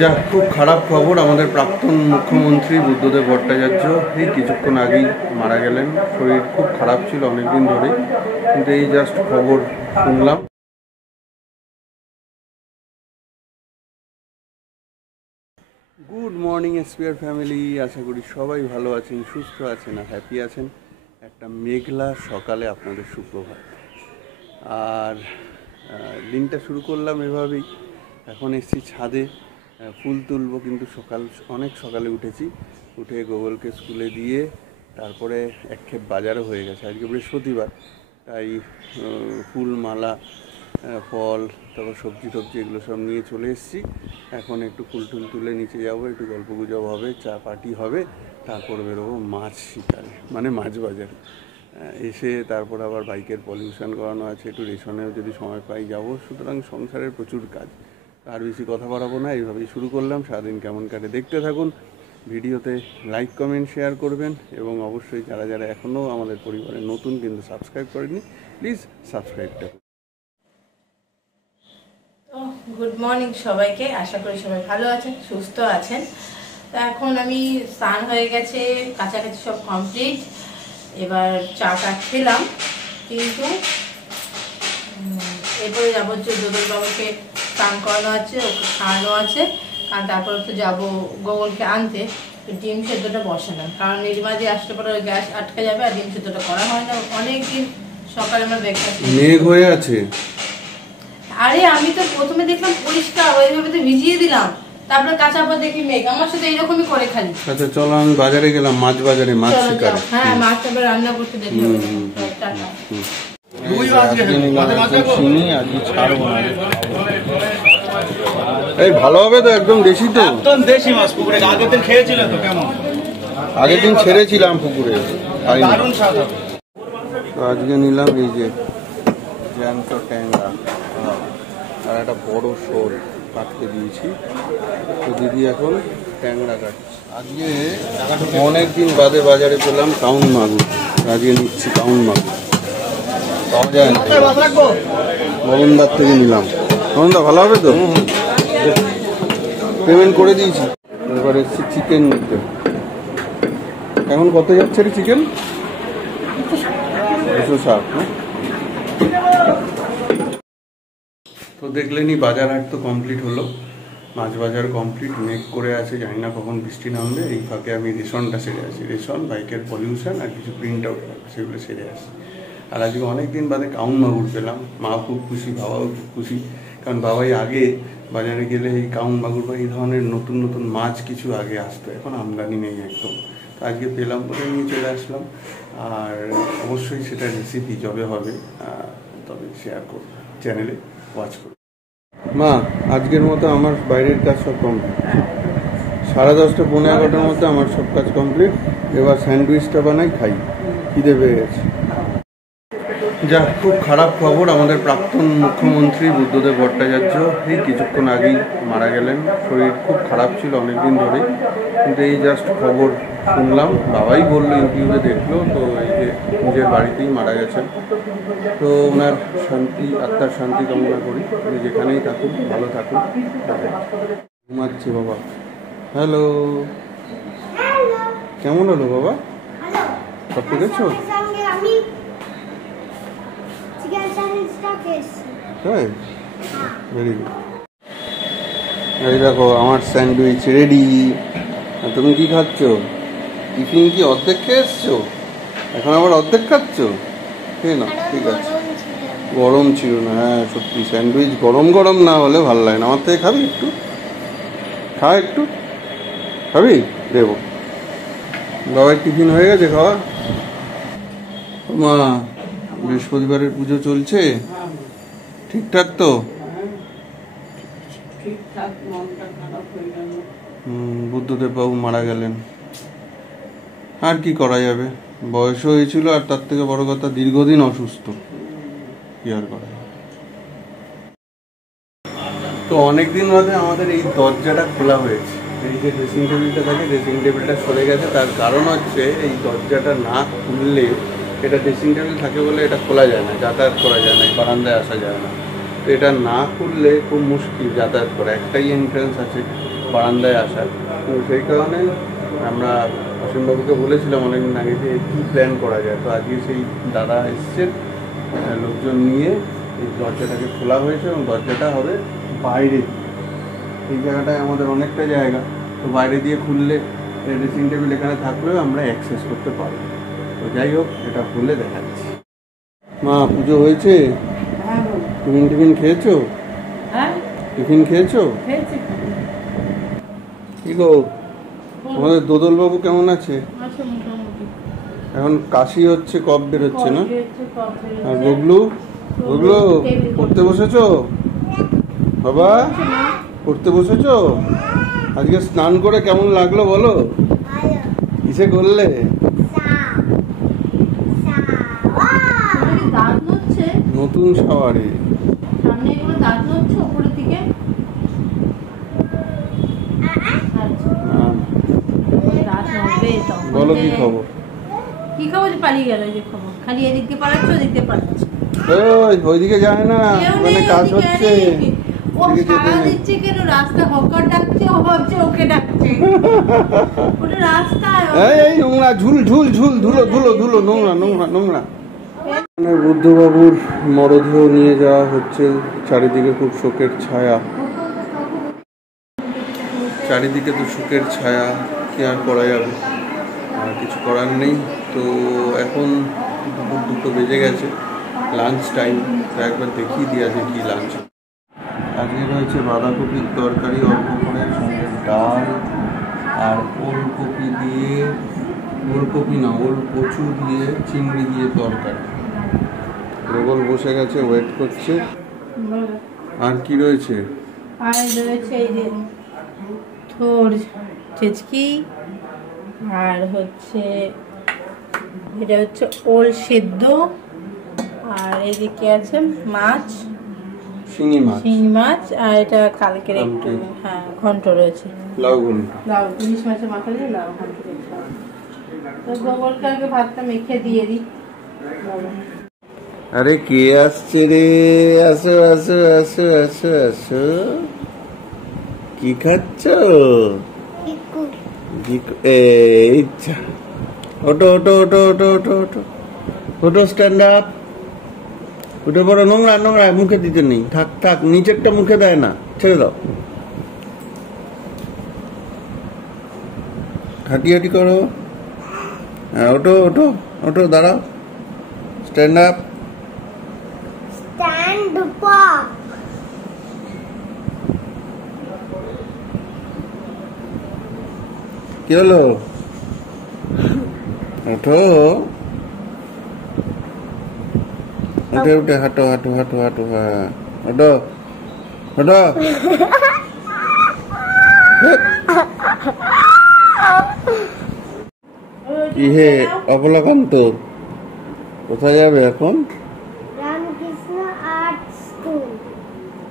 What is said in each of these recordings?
যা খুব খারাপ খবর, আমাদের প্রাক্তন মুখ্যমন্ত্রী বুদ্ধদেব ভট্টাচার্য এই কিছুক্ষণ আগেই মারা গেলেন। শরীর খুব খারাপ ছিল অনেকদিন ধরে, কিন্তু এই জাস্ট খবর শুনলাম। গুড মর্নিং এসপিআর ফ্যামিলি, আশা করি সবাই ভালো আছেন, সুস্থ আছেন আর হ্যাপি আছেন। একটা মেঘলা সকালে আপনাদের সুপ্রভাত। আর দিনটা শুরু করলাম এভাবেই। এখন এসেছি ছাদে, ফুল তুলবো, কিন্তু অনেক সকালে উঠেছি। উঠে গোগলকে স্কুলে দিয়ে তারপরে একক্ষেপ বাজারও হয়ে গেছে। আজকে বৃহস্পতিবার, তাই ফুল, মালা, ফল, তারপর সবজি এগুলো সব নিয়ে চলে এসেছি। এখন একটু ফুল টুল তুলে নিচে যাবো, একটু গল্প গুজব হবে, চা পার্টি হবে, তারপর বেরোবো মাছ শিকারে, মানে মাছ বাজারে। এসে তারপর আবার বাইকের পলিউশন করানো আছে, একটু রেশনেও যদি সময় পাই যাবো। সুতরাং সংসারের প্রচুর কাজ, আর বেশি কথা বাড়াবো না, এইভাবেই শুরু করলাম। সারাদিন কেমন কাটে দেখতে থাকুন। ভিডিওতে লাইক, কমেন্ট, শেয়ার করবেন, এবং অবশ্যই যারা যারা এখনও আমাদের পরিবারে নতুন কিন্তু সাবস্ক্রাইব করেননি, প্লিজ সাবস্ক্রাইবটা করুন। গুড মর্নিং সবাইকে, আশা করি সবাই ভালো আছেন, সুস্থ আছেন। তো এখন আমি স্নান হয়ে গেছে, কাছাকাছি সব কমপ্লিট। এবার চাটা খেলাম, কিন্তু এরপরে যাবো হচ্ছে দোদল বাবুকে স্নান করানো আছে, ওকে খাওয়ানো আছে, কারণ তারপরে তো যাবো গোগলকে আনতে। ডিম সেদ্ধটা বসালাম, কারণ নির্মাজি আসতে পরে গ্যাস আটকে যাবে, আর ডিম সেদ্ধটা করা হয় না অনেকদিন। সকালে আমরা ব্রেকফাস্ট মেঘ হয়ে আছে। আরে আমি তো প্রথমে দেখলাম পরিষ্কার, ওইভাবে তো ভিজিয়ে দিলাম, তারপরে কাঁচার পর দেখি মেঘ। আমার সাথে এইরকমই করে খালি। আচ্ছা চলো, আমি বাজারে গেলাম, মাছ বাজারে, মাছ শিকারে। হ্যাঁ, মাছ আবার রান্না করতে দেখি। এই ভালো হবে তো, একদম দেশি তো, একদম দেশি মাছ। পুকুরে আগের দিন খেয়েছিলে তো? কেমন? আগের দিন ছেড়েছিলাম পুকুরে, দারুণ স্বাদ হবে। আজকে নিলাম এই যে জ্যান্ত ট্যাংরা, আর একটা বড় শোল কাটতে দিয়েছি। তো দিদি এখন ট্যাংরা কাটছে। আজকে অনেকদিন বাদে বাজারে পেলাম কাউন মাগুর, আজকে নিচ্ছি কাউন মাগুর। পাওয়া যায় না, বরুণদার থেকে নিলাম। বরুণদা ভালো হবে তো? পেমেন্ট করে দিয়েছি। এবার এসছি চিকেন নিতে। এখন কত যাচ্ছে রে চিকেন? 260 না? তো দেখলেনি বাজার হাট তো কমপ্লিট হলো, মাছ বাজার কমপ্লিট। মেঘ করে আছে, জানি না কখন বৃষ্টি নামবে। এই ফাঁকে আমি রেশনটা সেরে আসি, রেশন, বাইকের পলিউশন আর কিছু প্রিন্ট আউট, সেগুলো সেরে আসি। আর আজকে অনেকদিন বাদে কাউন মাগুর পেলাম। মা খুব খুশি, বাবাও খুব খুশি, কারণ বাবাই আগে বাজারে গেলে এই কাউন মাগুর বা এই ধরনের নতুন নতুন মাছ কিছু আগে আসতো, এখন আমদানি নেই একদম। তো আজকে পেলাম বলে নিয়ে চলে আসলাম। আর অবশ্যই সেটা রেসিপি যবে হবে তবে শেয়ার করব, চ্যানেলে ওয়াচ করব। মা, আজকের মতো আমার বাইরের কাজ সব কমপ্লিট। 10:30 পৌনে 11টার মধ্যে আমার সব কাজ কমপ্লিট। এবার স্যান্ডউইচটা বানাই, খাই, খিদে পেয়ে গেছে। যা খুব খারাপ খবর, আমাদের প্রাক্তন মুখ্যমন্ত্রী বুদ্ধদেব ভট্টাচার্য এই কিছুক্ষণ আগেই মারা গেলেন। শরীর খুব খারাপ ছিল অনেকদিন ধরে, কিন্তু এই জাস্ট খবর শুনলাম। বাবাই বললো, ইউটিউবে দেখলো, তো এই যে নিজের বাড়িতেই মারা গেছেন। তো ওনার শান্তি, আত্মার শান্তি কামনা করি। উনি যেখানেই থাকুন, ভালো থাকুন। ঘুমাচ্ছে বাবা। হ্যালো, কেমন হলো বাবা? সব ঠিক আছে? তাই, ভেরি গুড। এই দেখো আমার স্যান্ডউইচ রেডি। তুমি কি খাচ্ছ? টিফিন কি অর্ধেক খেয়ে এসছো? এখন আবার অর্ধেক খাচ্ছ? খেয়ে না, ঠিক আছে। গরম ছিল না, হ্যাঁ সত্যি, স্যান্ডউইচ গরম গরম না হলে ভালো লাগে না। আমার থেকে খাবি একটু? খা একটু, খাবি? দেবো। বাবার টিফিন হয়ে গেছে খাওয়া? মা, বৃহস্পতিবারের পুজো চলছে ঠিকঠাক তো? বুদ্ধদেব বাবু মারা গেলেন, আর কি করা যাবে? বয়স হয়েছিল, আর তার থেকে বড় কথা দীর্ঘদিন অসুস্থ, কি আর করা। তো অনেকদিন বাদে আমাদের এই দরজাটা খোলা হয়েছে। এই যে ড্রেসিং টেবিলটা থাকে, ড্রেসিং টেবিলটা সরে গেছে। তার কারণ হচ্ছে এই দরজাটা না খুললে, এটা ড্রেসিং টেবিল থাকে বলে এটা খোলা যায় না, যাতায়াত করা যায় না, এই বারান্দায় আসা যায় না। তো এটা না খুললে খুব মুশকিল যাতায়াত করা, একটাই এন্ট্রান্স আছে বারান্দায় আসার। তো সেই কারণে আমরা অসীমবাবুকে বলেছিলাম অনেকদিন আগে যে কী প্ল্যান করা যায়। তো আজকে সেই দাদা এসছেন, লোকজন নিয়ে এই দরজাটাকে খোলা হয়েছে এবং দরজাটা হবে বাইরে দিয়ে। এই জায়গাটায় আমাদের অনেকটা জায়গা, তো বাইরে দিয়ে খুললে ড্রেসিং টেবিল এখানে থাকলেও আমরা অ্যাক্সেস করতে পারবো। তো যাই হোক, এটা খুলে দেখাচ্ছি। মা, পুজো হয়েছে? টিফিন খেয়েছো? টিফিন খেয়েছো? কি গো, আমাদের দোদলবাবু কেমন আছে? এখন কাশি হচ্ছে, কফ বেরোচ্ছে না? আর বগলু, বগলু পড়তে বসেছো? বাবা পড়তে বসেছো? আজকে স্নান করে কেমন লাগলো বলো? কিসে করলে? নতুন শাওয়ারে। বলো কি খবর? কি খবর? পালিয়ে গেল যে খবর, খালি এদিকে পালাচ্ছ ওদিকে পালাচ্ছ। ওইদিকে যায় না, ওখানে কাজ হচ্ছে। ও সারা দিচ্ছে কেন? রাস্তা হকার ডাকছে, ও ভাবছে ওকে ডাকছে। ওটা রাস্তা এই নোংরা, ঝুল ঝুল ঝুল, ধুলো ধুলো ধুলো, নোংরা নোংরা নোংরা। বুদ্ধবাবুর মরদেহ নিয়ে যাওয়া হচ্ছে। চারিদিকে খুব শোকের ছায়া, চারিদিকে তো শোকের ছায়া। কি আর করা যাবে, আর কিছু করার নেই। তো এখন দুপুর 2টো বেজে গেছে, লাঞ্চ টাইম। তো একবার দেখিয়ে দিয়ে আছে কি লাঞ্চ। আজকে রয়েছে বাঁধাকপির তরকারি অল্প করে, সঙ্গে ডাল আর ওলকপি দিয়ে, ওলকপি না ওল কচু দিয়ে, চিংড়ি দিয়ে তরকারি। গোগল বসে গেছে, ওয়েট করছে। আর কি রয়েছে? আর রয়েছে এই যে থোর ছেচকি, আর হচ্ছে এটা হচ্ছে ওল সেদ্ধ, আর এদিকে আছে মাছ, শিঙি মাছ, শিঙি মাছ, আর এটা কালকের একটু ঘন্ট রয়েছে, লাউ ঘন্ট, লাউ ইলিশ মাছের মাথা দিয়ে লাউ ঘন্ট। তো গোগলকে আগে ভাতটা মেখে দিয়ে দিই। আরে কে আসছে রে? আসো আসো আসো আসো আসো। কি খাচ্ছ? ওটো ওটো ওটো ওটো ওটো ওটো ওটো, স্ট্যান্ড আপ। ওটা বড় নোংরা নোংরা, মুখে দিতে নেই। থাক থাক, নিচেরটা মুখে দেয় না, ছেড়ে দাও। হাঁটি হাঁটি করো। হ্যাঁ, ওটো ওটো ওটো, দাঁড়াও। Stand up. Stand up. কি হলো? ওঠো, উঠে উঠে হাঁটো হাঁটো হাঁটো হাঁটো। হ্যাঁ, ওঠো ওঠো। কি হে অবলাকান্ত, কোথায় যাবে এখন? Ramakrishna art school.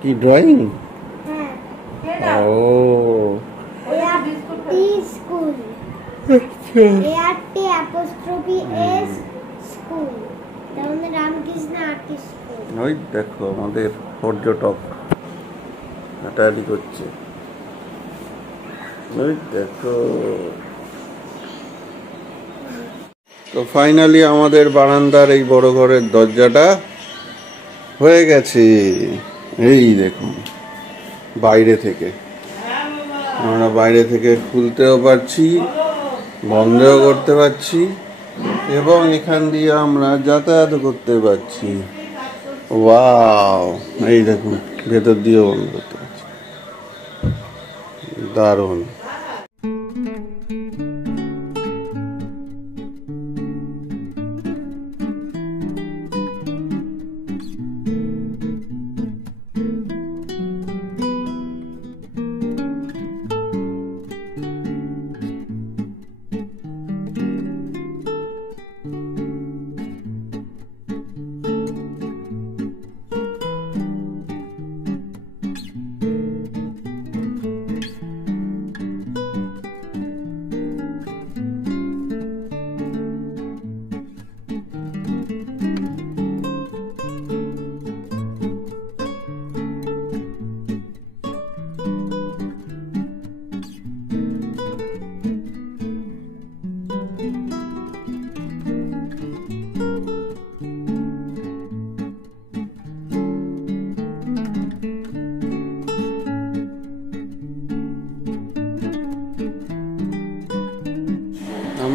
কি ড্রয়িং? হ্যাঁ। ও ART school. ART apostrophe S school. তার মানে রামকৃষ্ণ আর্ট স্কুল। ওই দেখো আমাদের পর্যটক হাঁটাহাঁটি করছে। ওই দেখো। তো ফাইনালি আমাদের বারান্দার এই বড় ঘরের দরজাটা হয়ে গেছে। এই দেখুন, বাইরে থেকে আমরা বাইরে থেকে খুলতেও পারছি, বন্ধও করতে পারছি, এবং এখান দিয়ে আমরা যাতায়াত করতে পারছি। ওয়াও, এই দেখুন ভেতর দিয়েও বন্ধ করতে পারছি। দারুণ।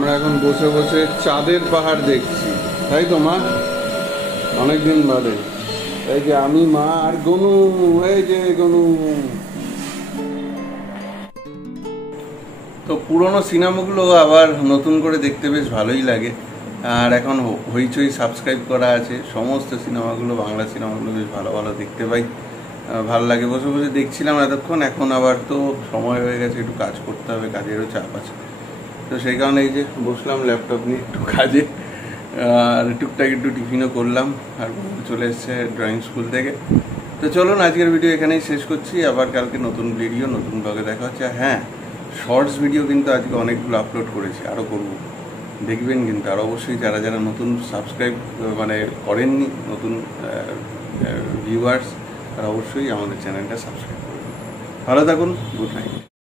আমরা এখন বসে বসে চাঁদের পাহাড় দেখছি, তাই তো মা? অনেকদিন বাদে। এই যে আমি, মা আর গনু, এই যে গনু। তো পুরোনো সিনেমাগুলো আবার নতুন করে দেখতে বেশ ভালোই লাগে। আর এখন হইচই সাবস্ক্রাইব করা আছে, সমস্ত সিনেমাগুলো, বাংলা সিনেমাগুলো বেশ ভালো ভালো দেখতে পাই, ভালো লাগে। বসে বসে দেখছিলাম এতক্ষণ। এখন আবার তো সময় হয়ে গেছে, একটু কাজ করতে হবে, কাজেরও চাপ আছে। তো সেই কারণে এই যে বসলাম ল্যাপটপ নিয়ে একটু কাজে, আর টুকটাক একটু টিফিনও করলাম। আর চলে এসছে ড্রয়িং স্কুল থেকে। তো চলুন আজকের ভিডিও এখানেই শেষ করছি। আবার কালকে নতুন ভিডিও, নতুন ব্লগে দেখা হচ্ছে। হ্যাঁ, শর্টস ভিডিও কিন্তু আজকে অনেকগুলো আপলোড করেছি, আরও করব, দেখবেন কিন্তু। আর অবশ্যই যারা যারা নতুন সাবস্ক্রাইব মানে করেননি, নতুন ভিউয়ার্স, তারা অবশ্যই আমাদের চ্যানেলটা সাবস্ক্রাইব করবেন। ভালো থাকুন, গুড নাইট।